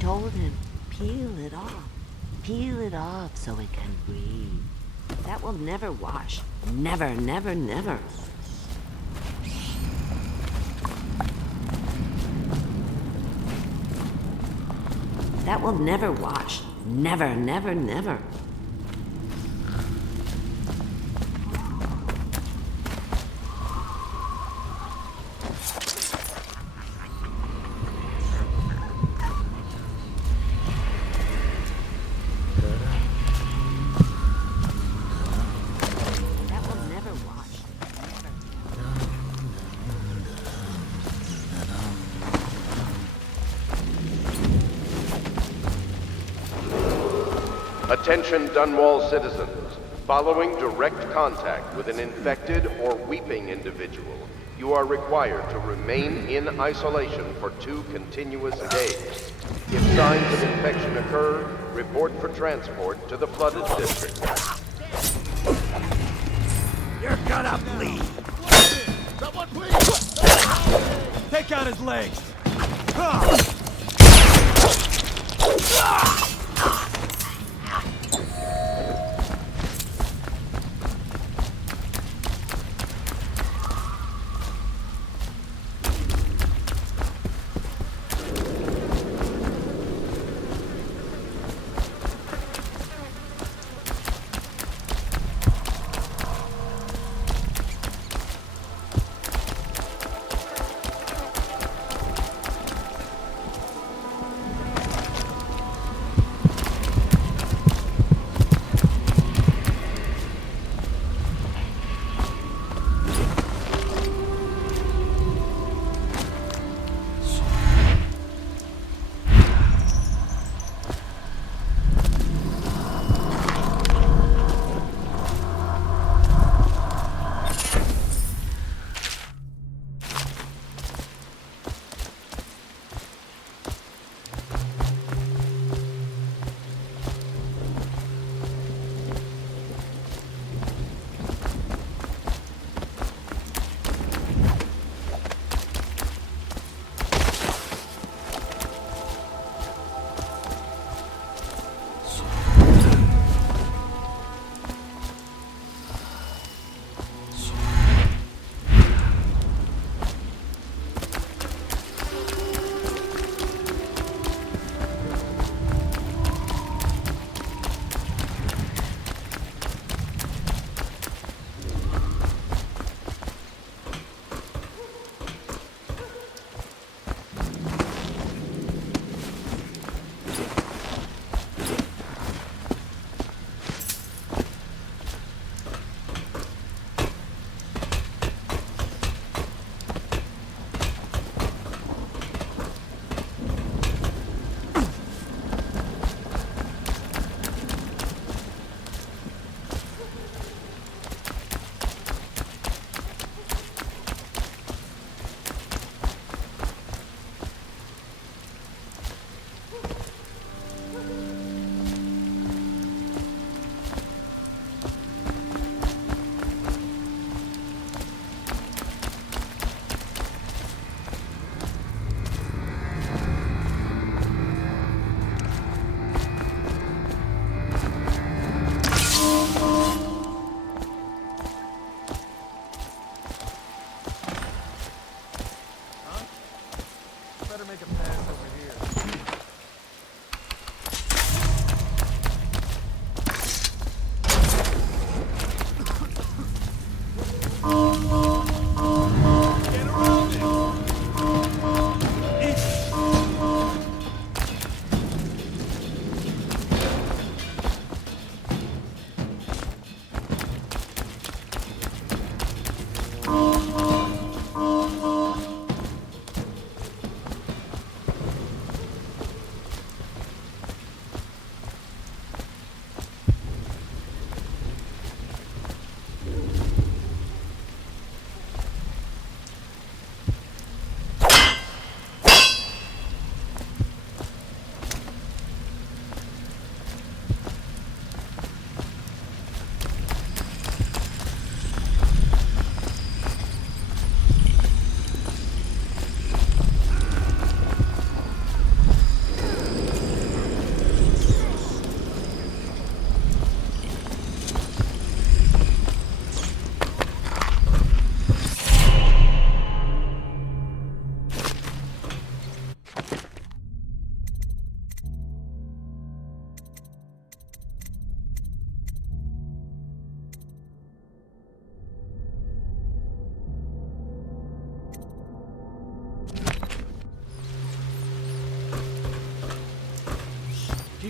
told him, peel it off. Peel it off so it can breathe. That will never wash. Never, never, never. That will never wash. Never, never, never. Attention Dunwall citizens. Following direct contact with an infected or weeping individual, you are required to remain in isolation for 2 continuous days. If signs of infection occur, report for transport to the flooded district. You're gonna bleed! Someone please! Take out his legs!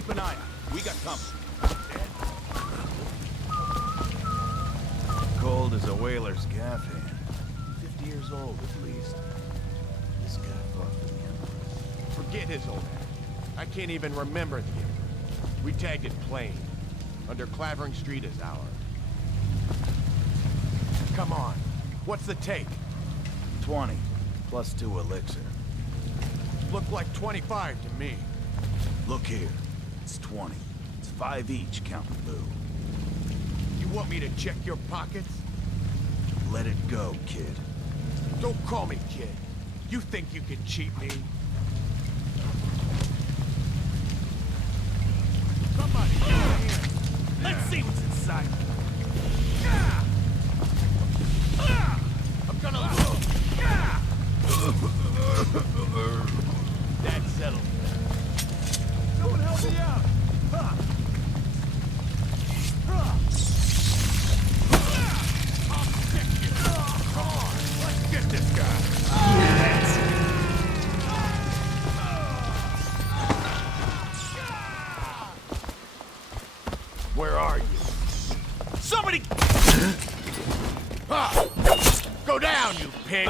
Keep an eye out. We got company. Cold as a whaler's gaff hand. 50 years old at least. This guy fought for the Emperor. Forget his old ass. I can't even remember the Emperor. We tagged it plain. Under Clavering Street is ours. Come on. What's the take? 20, plus 2 elixir. Looked like 25 to me. Look here, it's 20. It's 5 each, counting Lou. You want me to check your pockets? Let it go, kid. Don't call me kid. You think you can cheat me? Somebody, get a hand. Let's see what's inside. I'm gonna look. That settles it. Someone help me out. I'll stick you. Come on, let's get this guy. Where are you? Somebody! Go down, you pig!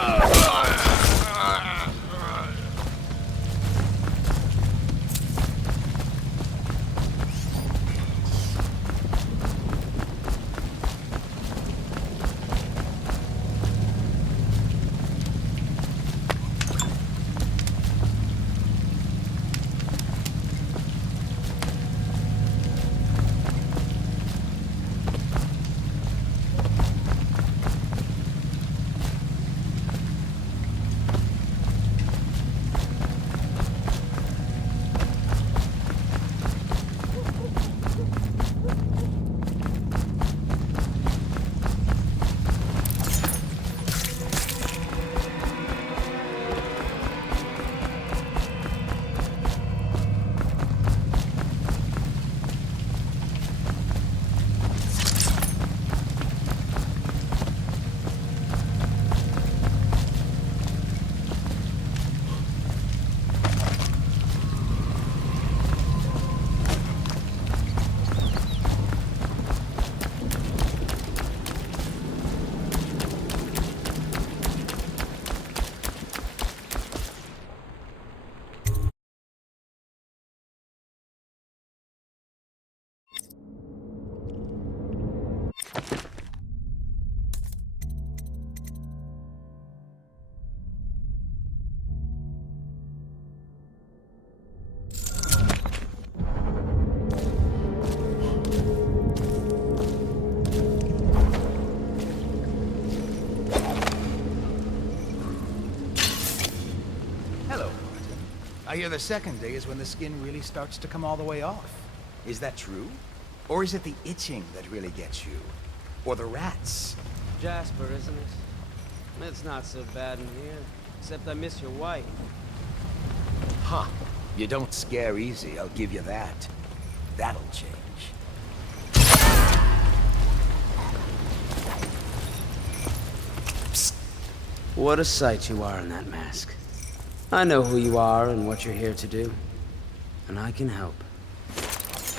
I hear the second day is when the skin really starts to come all the way off. Is that true? Or is it the itching that really gets you? Or the rats? Jasper, isn't it? It's not so bad in here. Except I miss your wife. Huh. You don't scare easy, I'll give you that. That'll change. Psst. What a sight you are in that mask. I know who you are and what you're here to do. And I can help.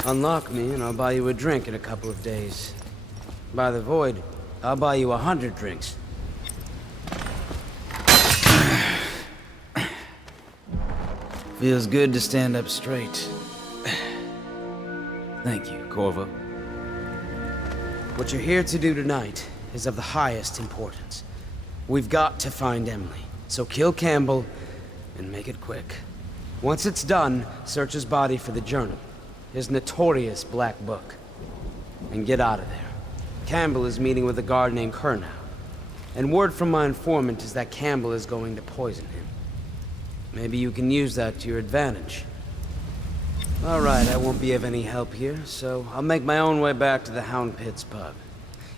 Unlock me and I'll buy you a drink in a couple of days. By the Void, I'll buy you 100 drinks. Feels good to stand up straight. Thank you, Corvo. What you're here to do tonight is of the highest importance. We've got to find Emily, so kill Campbell and make it quick. Once it's done, search his body for the journal, his notorious black book, and get out of there. Campbell is meeting with a guard named Kernow, and word from my informant is that Campbell is going to poison him. Maybe you can use that to your advantage. All right, I won't be of any help here, so I'll make my own way back to the Hound Pits pub.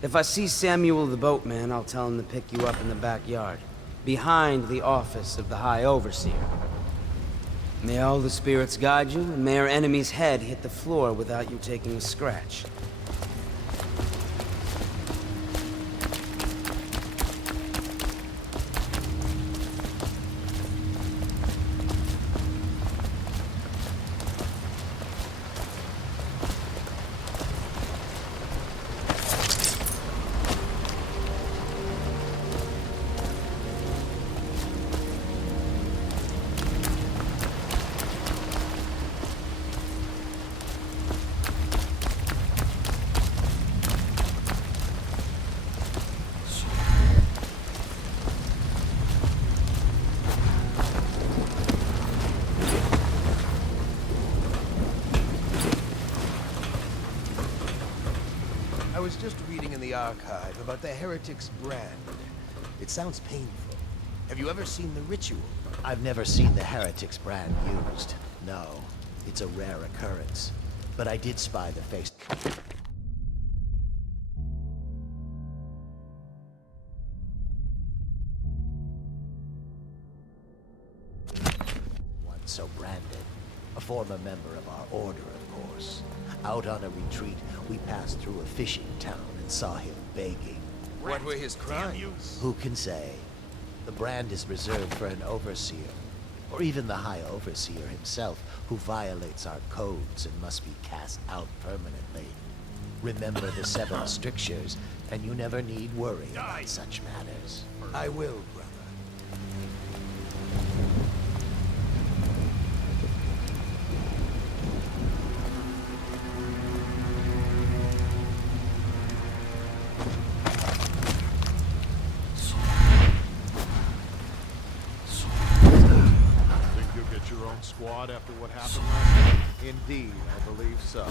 If I see Samuel the boatman, I'll tell him to pick you up in the backyard, behind the office of the High Overseer. May all the spirits guide you, and may our enemy's head hit the floor without you taking a scratch. I was just reading in the archive about the heretic's brand. It sounds painful. Have you ever seen the ritual? I've never seen the heretic's brand used. No, it's a rare occurrence. But I did spy the face. One so branded. A former member of our order, of course. Out on a retreat, we passed through a fishing town and saw him begging. What were his crimes? Who can say? The brand is reserved for an overseer, or even the High Overseer himself, who violates our codes and must be cast out permanently. Remember the 7 strictures, and you never need worry about such matters. I will, brother. Think you'll get your own squad after what happened last night? Indeed, I believe so.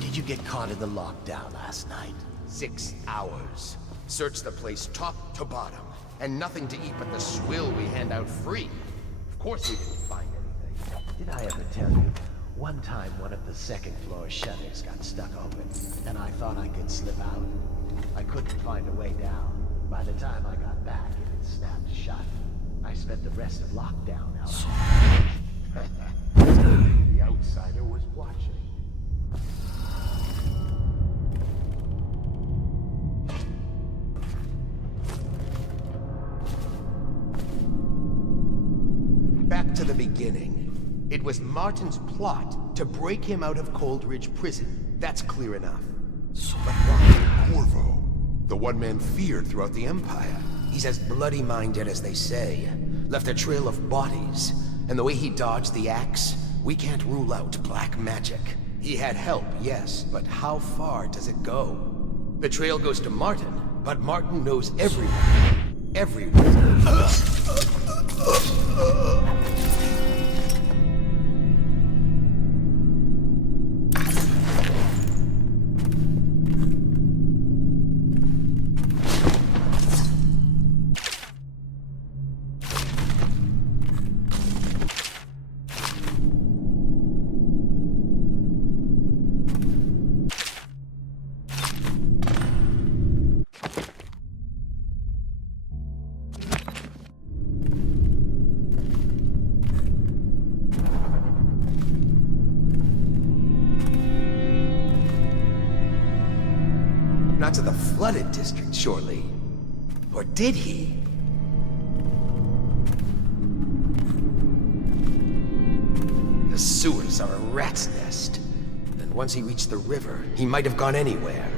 Did you get caught in the lockdown last night? 6 hours. Searched the place top to bottom. And nothing to eat but the swill we hand out free. Of course we didn't find anything. Did I ever tell you? One time one of the second floor shutters got stuck open, and I thought I could slip out. I couldn't find a way down. By the time I got back, it had snapped shut. I spent the rest of lockdown out. The outsider was watching. Back to the beginning. It was Martin's plot to break him out of Coldridge Prison. That's clear enough. But why Corvo? The one man feared throughout the Empire. He's as bloody-minded as they say. Left a trail of bodies. And the way he dodged the axe, we can't rule out black magic. He had help, yes, but how far does it go? The trail goes to Martin, but Martin knows everyone. Everyone. Not to the flooded district, surely. Or did he? The sewers are a rat's nest. And once he reached the river, he might have gone anywhere.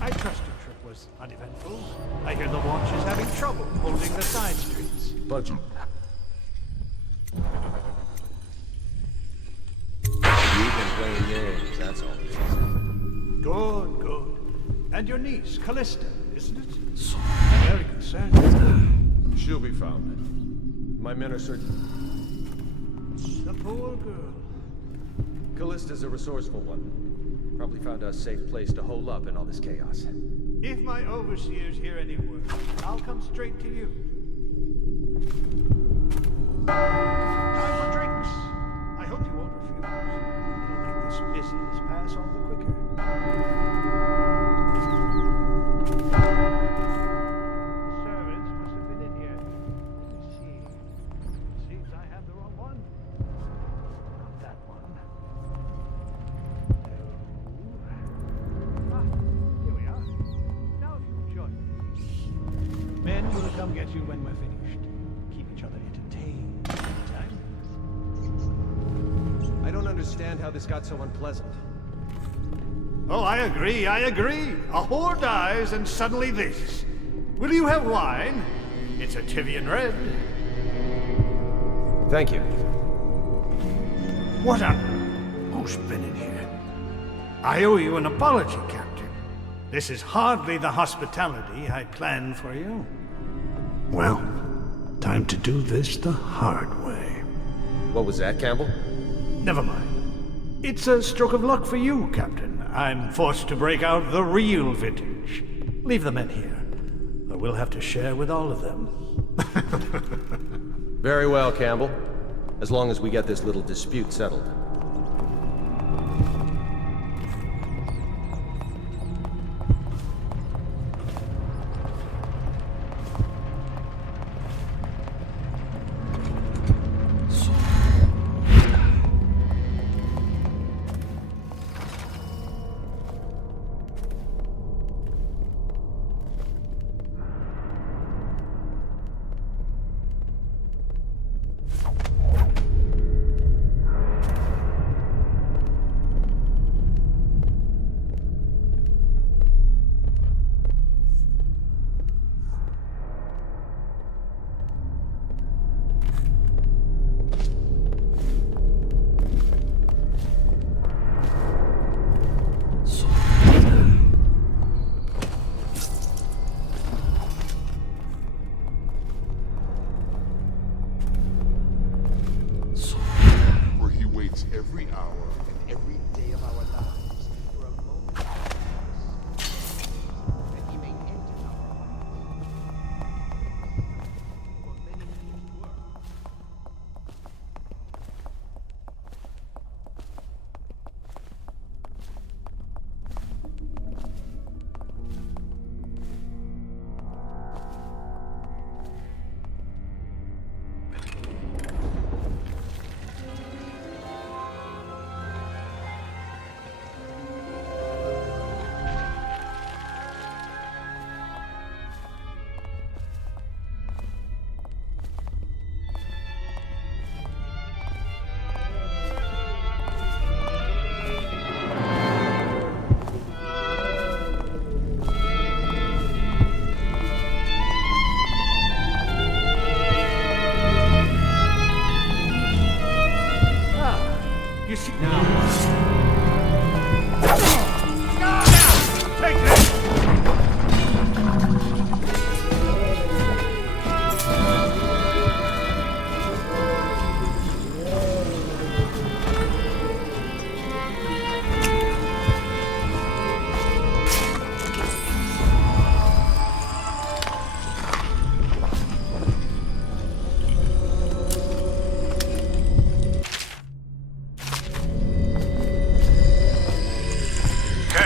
I trust your trip was uneventful. I hear the watch is having trouble holding the side streets. Budget. You've been playing games, that's all it is. Good, good. And your niece, Callista, isn't it? I'm very concerned. She'll be found. My men are searching. The poor girl. Callista's a resourceful one. Probably found a safe place to hole up in all this chaos. If my overseers hear any word, I'll come straight to you. Time for drinks. I hope you won't refuse. It'll make this business pass all the quicker. Servants must have been in here. Let me see. Seems I have the wrong one. Not that one. No. Ah, here we are. Now if you'll join me. Men will come get you when we're finished. Keep each other entertained meantime. I don't understand how this got so unpleasant. Oh, I agree, I agree. A whore dies and suddenly this. Will you have wine? It's a Tivian Red. Thank you. What on... Who's been in here? I owe you an apology, Captain. This is hardly the hospitality I planned for you. Well, time to do this the hard way. What was that, Campbell? Never mind. It's a stroke of luck for you, Captain. I'm forced to break out the real vintage. Leave the men here, or we'll have to share with all of them. Very well, Campbell. As long as we get this little dispute settled.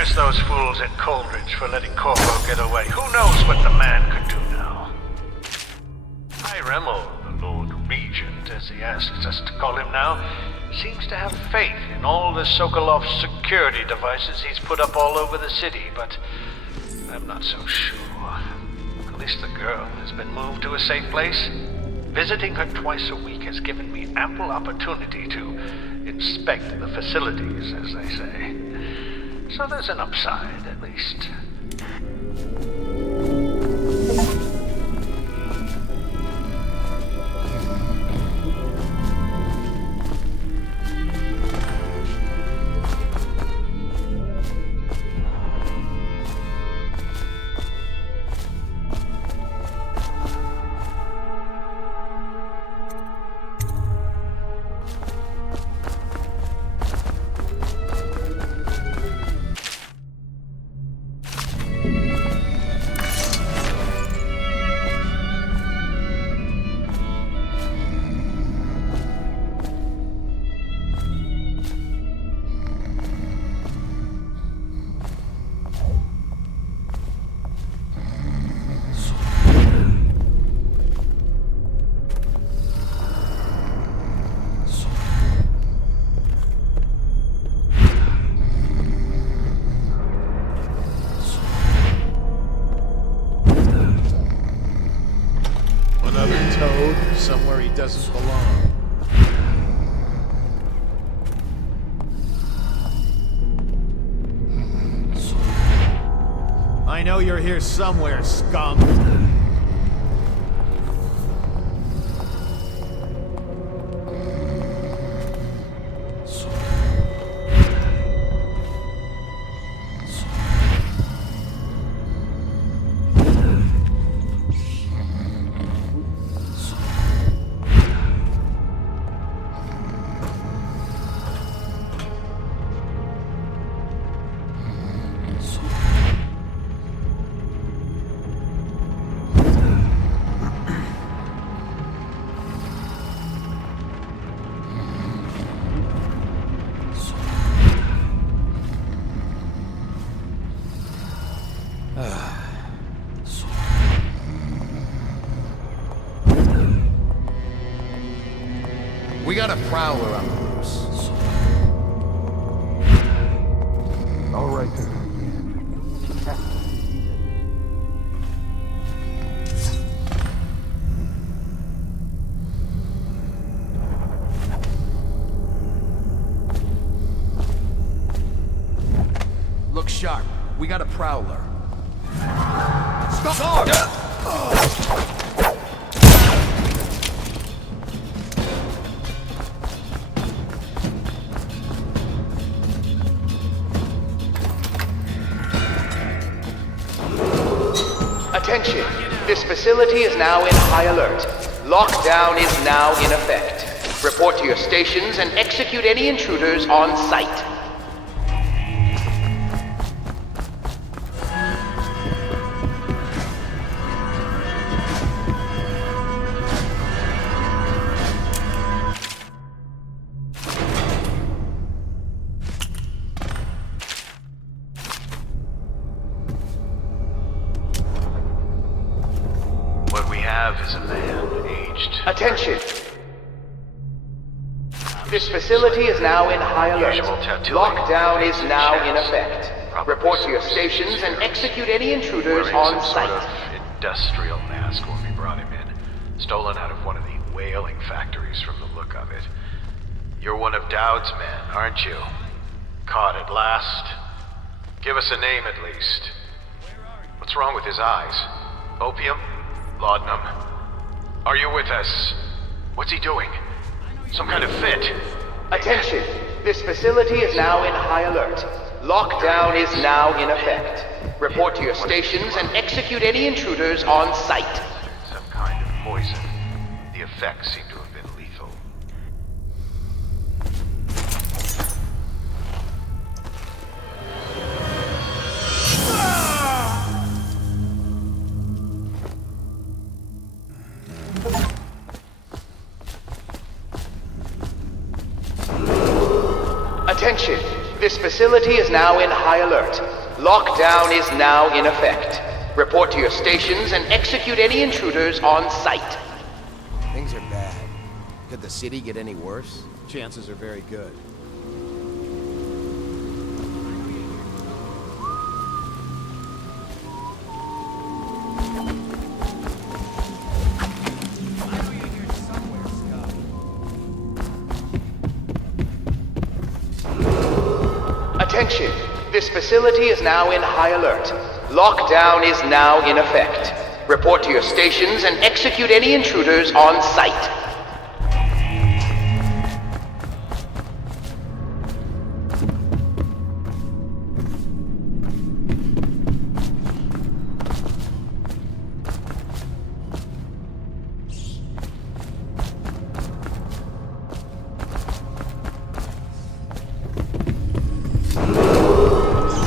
Curse those fools at Coleridge for letting Corvo get away. Who knows what the man could do now? High Remmel, the Lord Regent, as he asks us to call him now, seems to have faith in all the Sokolov security devices he's put up all over the city, but I'm not so sure. At least the girl has been moved to a safe place. Visiting her twice a week has given me ample opportunity to inspect the facilities, as they say. So there's an upside, at least. Somewhere he doesn't belong. I know you're here somewhere, scum. We got a prowler on the loose. All right then. Look sharp. We got a prowler. Stop! Attention! This facility is now in high alert. Lockdown is now in effect. Report to your stations and execute any intruders on site. Is a man aged. Attention! This facility is now in high alert. Lockdown is now in effect. Report to your stations and execute any intruders on site. Sort of industrial mask when we brought him in. Stolen out of one of the whaling factories from the look of it. You're one of Dowd's men, aren't you? Caught at last? Give us a name at least. What's wrong with his eyes? Opium? Laudanum? Are you with us? What's he doing? Some kind of fit? Attention! This facility is now in high alert. Lockdown is now in effect. Report to your stations and execute any intruders on site. Some kind of poison. The effects seem to have been lethal. Attention! this facility is now in high alert. Lockdown is now in effect. Report to your stations and execute any intruders on site. Things are bad. Could the city get any worse? Chances are very good. Attention, this facility is now in high alert. Lockdown is now in effect. Report to your stations and execute any intruders on site.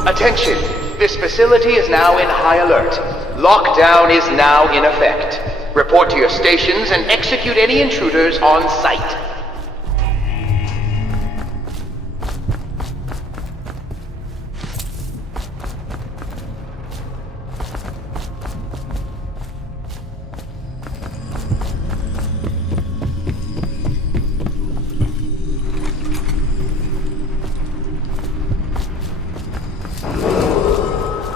Attention, this facility is now in high alert. Lockdown is now in effect. Report to your stations and execute any intruders on site.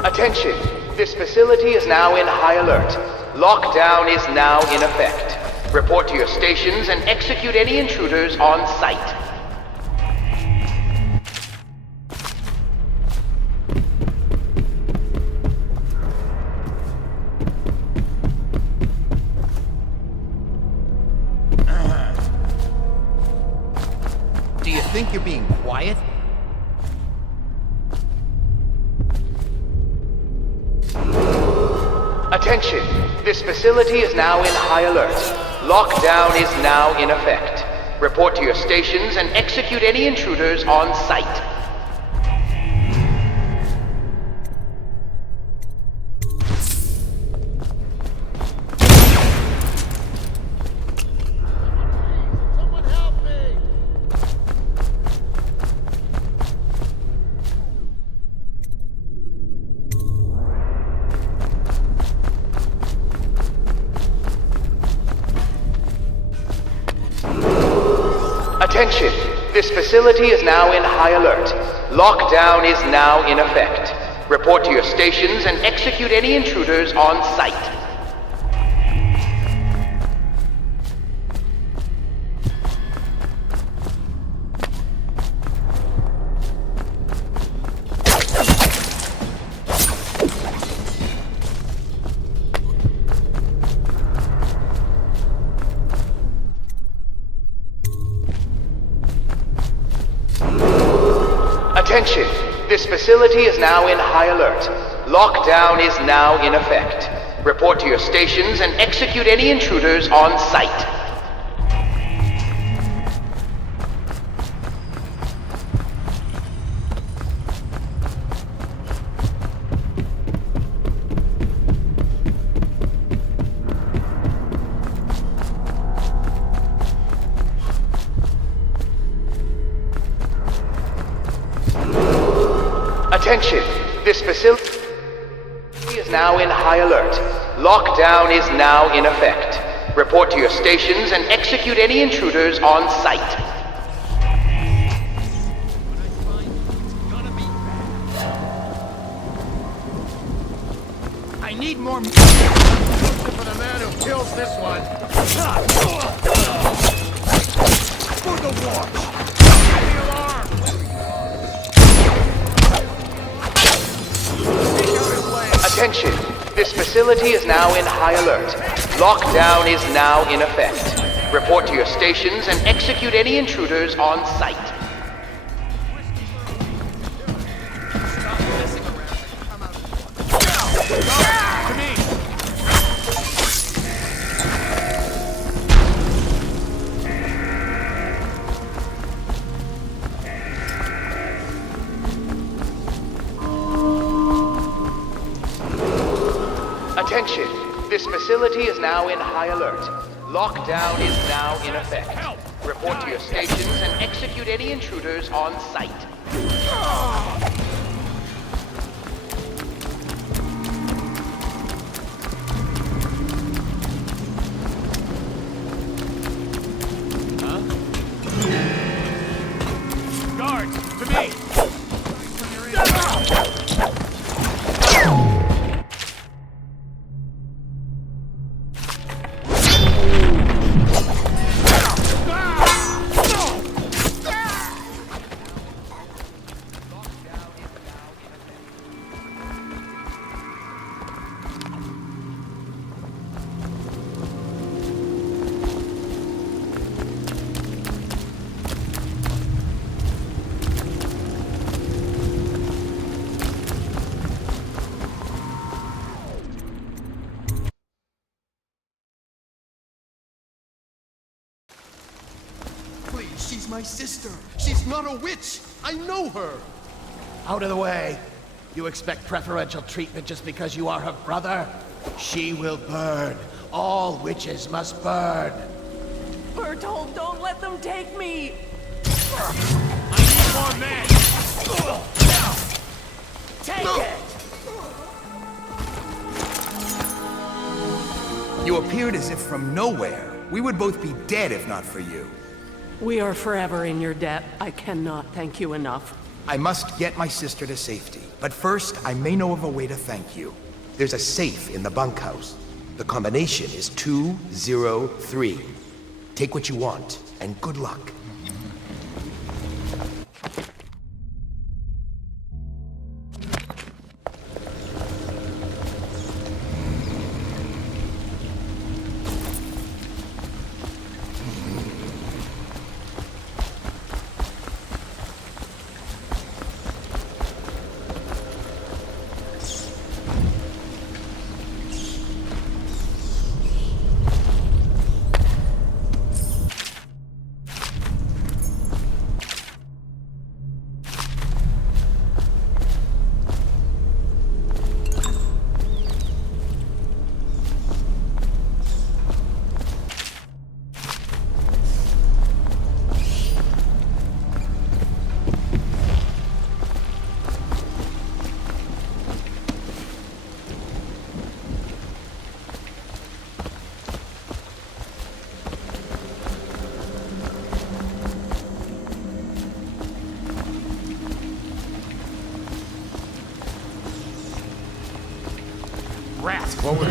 Attention, this facility is now in high alert. Lockdown is now in effect. Report to your stations and execute any intruders on site. Do you think you're being quiet? Attention, this facility is now in high alert. Lockdown is now in effect. Report to your stations and execute any intruders on site. Attention, this facility is now in high alert. Lockdown is now in effect. Report to your stations and execute any intruders on site. Attention, this facility is now in high alert. Lockdown is now in effect. Report to your stations and execute any intruders on site. Attention, this facility is now in high alert. Lockdown is now in effect. Report to your stations and execute any intruders on site. I need more for the man who kills this one. For the watch. The alarm. Attention, this facility is now in high alert. Lockdown is now in effect. Report to your stations and execute any intruders on site. Attention, this facility is now in high alert. Lockdown is now in effect. Report to your stations and execute any intruders on site. my sister. She's not a witch. I know her. Out of the way. You expect preferential treatment just because you are her brother? She will burn. All witches must burn. Bertold, don't let them take me! I need more men! Take it! You appeared as if from nowhere. We would both be dead if not for you. We are forever in your debt. I cannot thank you enough. I must get my sister to safety. But first, I may know of a way to thank you. There's a safe in the bunkhouse. The combination is 203. Take what you want, and good luck. Rats, forward.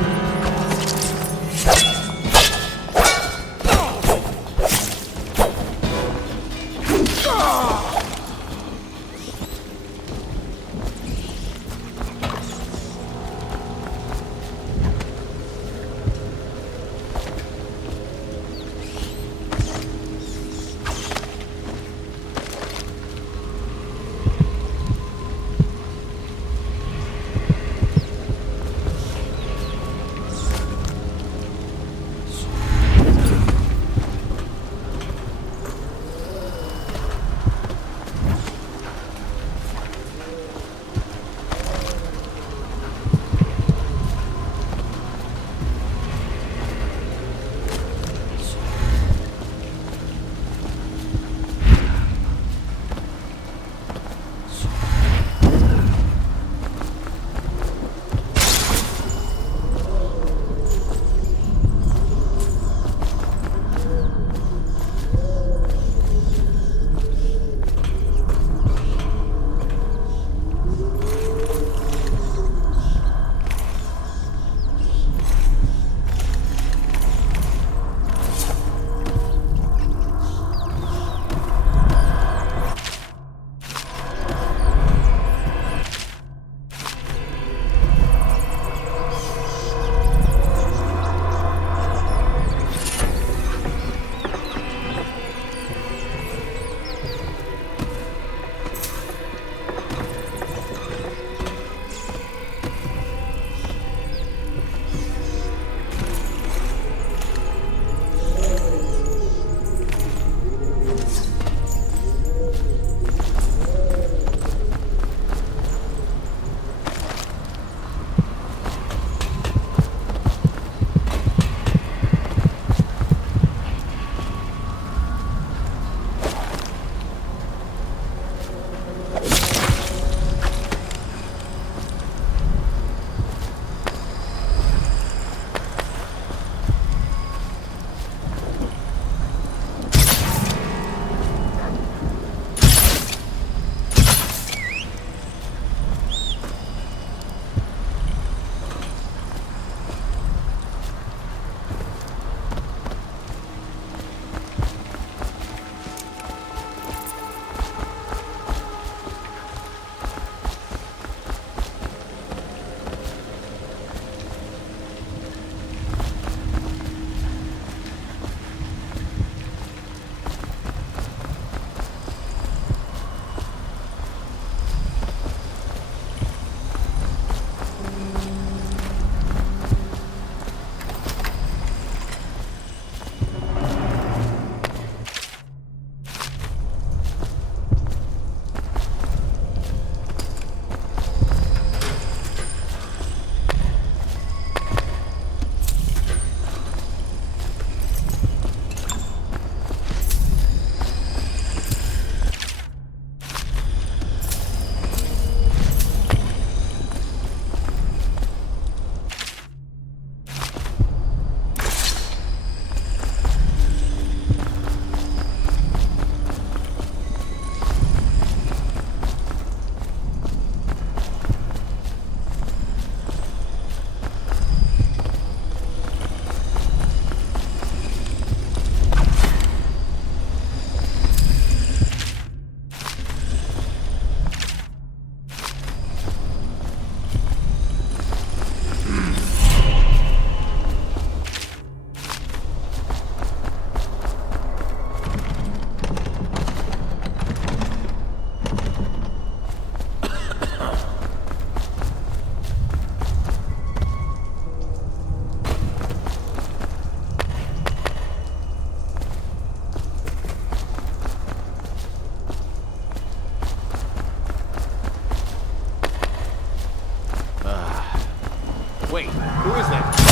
Wait, who is that?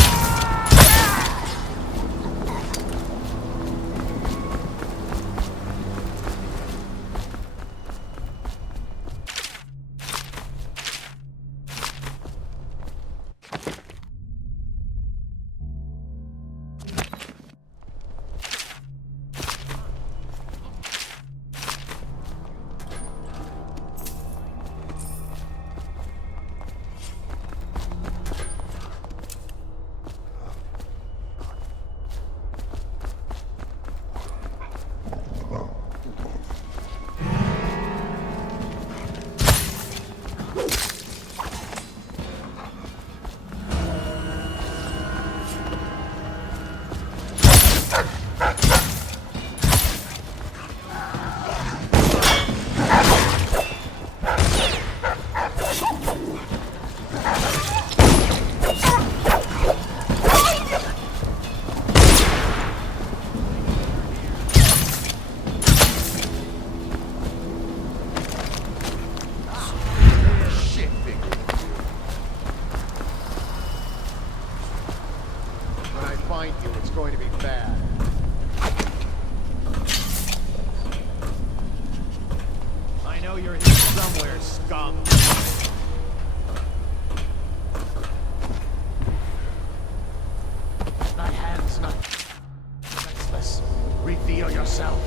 Reveal yourself.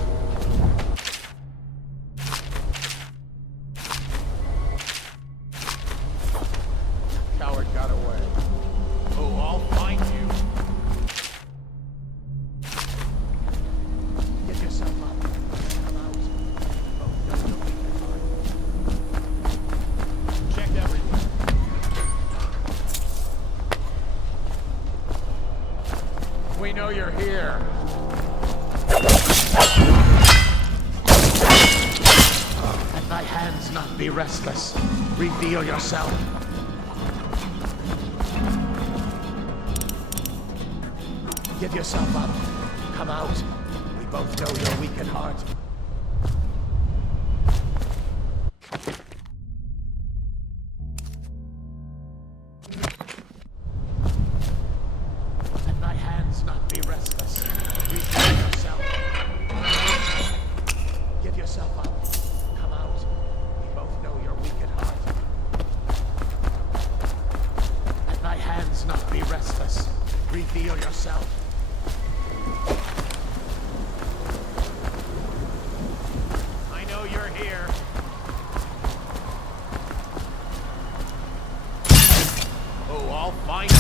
Coward got away. Oh, I'll find you. Get yourself up. Come out. Oh, no, Check everywhere. we know you're here. Let thy hands not be restless. Reveal yourself. Give yourself up. Come out. We both know you're weak at heart. Let thy hands not be restless. Reveal yourself. Give yourself up. Come out. We both know you're weak at heart. Let thy hands not be restless. Reveal yourself. I know you're here. Oh, I'll find you.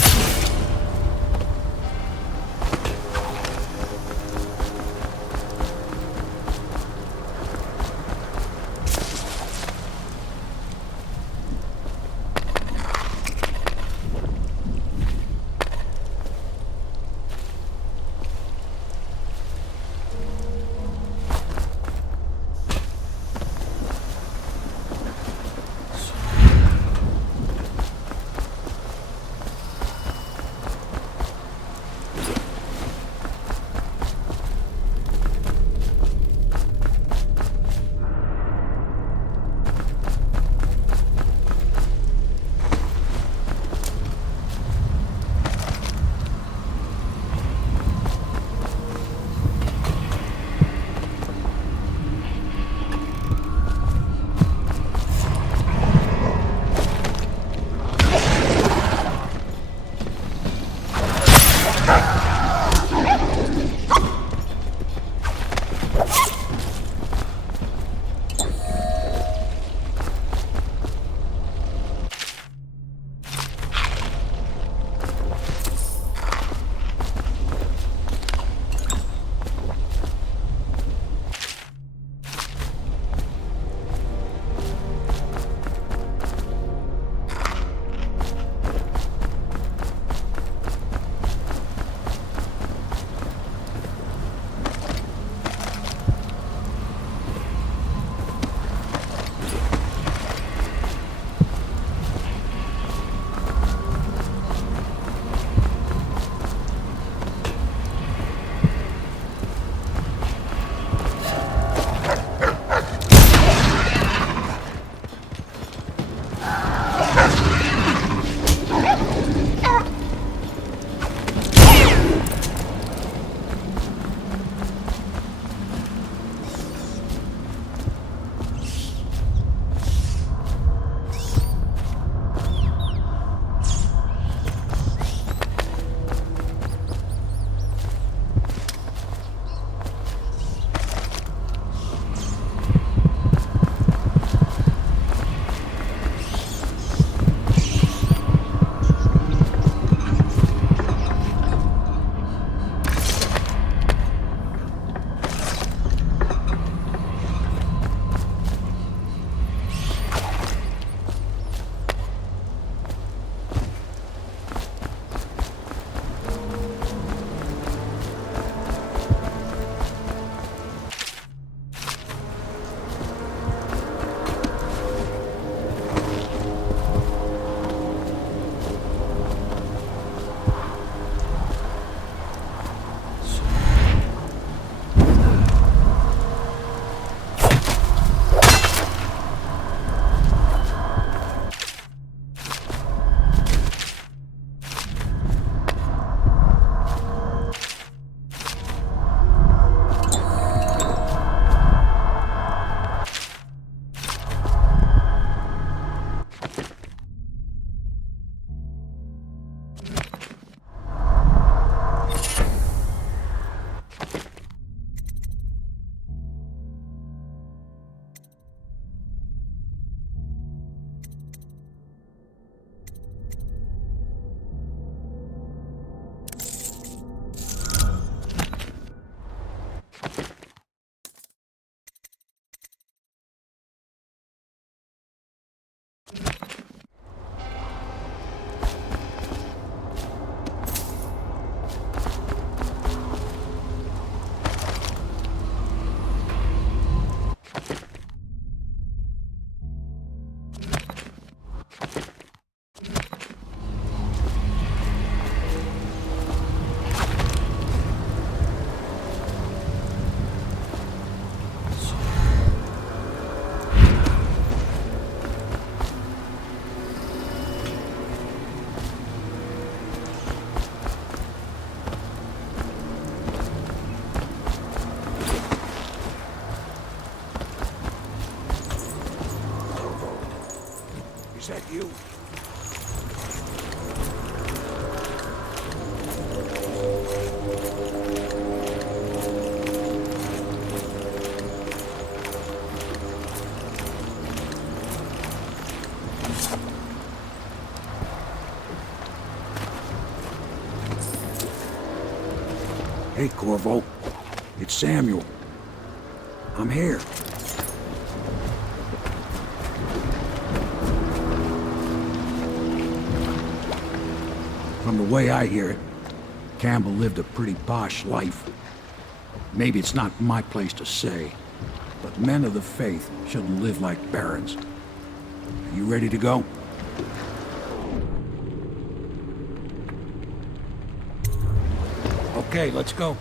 You. Hey, Corvo. It's Samuel. I'm here. From the way I hear it, Campbell lived a pretty posh life. Maybe it's not my place to say, but men of the faith shouldn't live like barons. Are you ready to go? Okay, let's go.